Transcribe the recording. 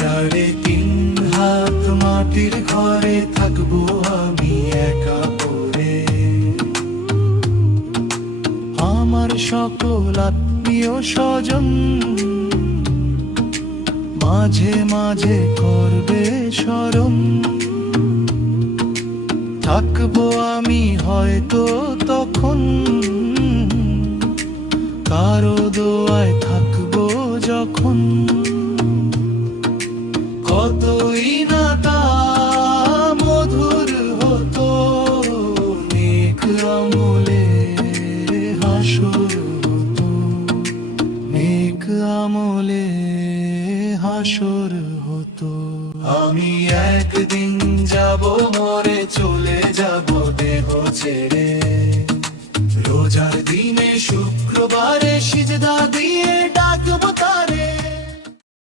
3.5 হাত মাটির ঘরে থাকবো আমি একা পড়ে। আমার সকল আত্মীয় স্বজন মাঝে মাঝে করবে স্মরণ। থাকবো আমি হয়তো তখন কারো দোয়ায় থাকবো যখন। কতই না তা মধুর হতো নেক আমলে হাসর হতো, নেক আমলে হাসর হতো। আমি একদিন যাব মরে, চলে যাব দেহ ছেড়ে। রোজার দিনে শুক্রবারে সিজদা দিয়ে ডাকবো